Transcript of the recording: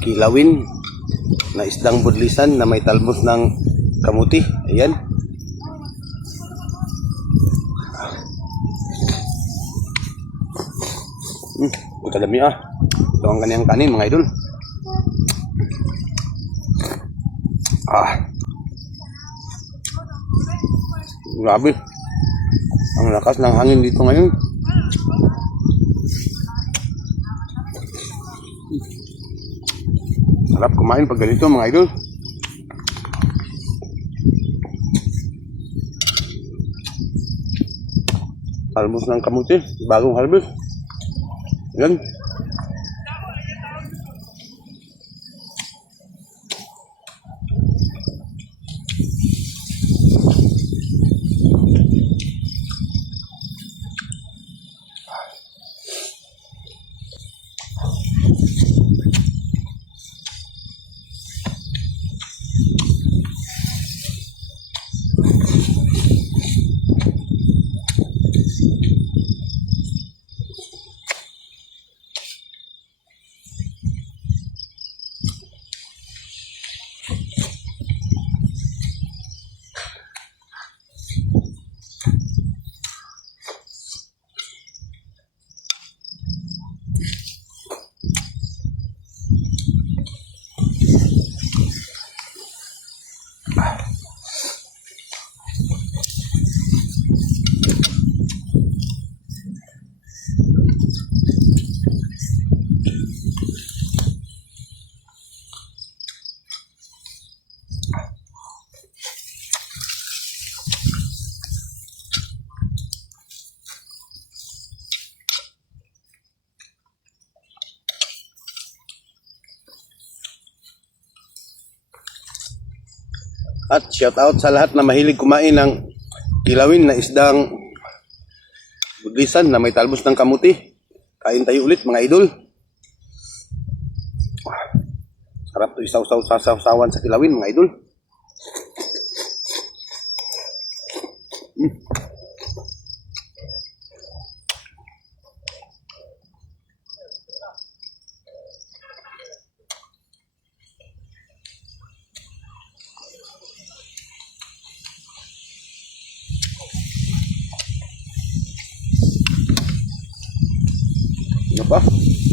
kilawin na isdang budlisan na may talbos ng kamuti. Ayan. Kalami ah. Ito ang kanyang kanin mga idol. Grabe. Ang lakas ng hangin dito ngayon. Sarap kumain pag ganito mga idol. Talbos ng kamuti, bagong harvest. Yan. At shout out sa lahat na mahilig kumain ng kilawin na isdang budlisan na may talbos ng kamuti. Kain tayo ulit mga idol. Sarap to isaw-saw sa sasawan sa kilawin mga idol. Ano pa?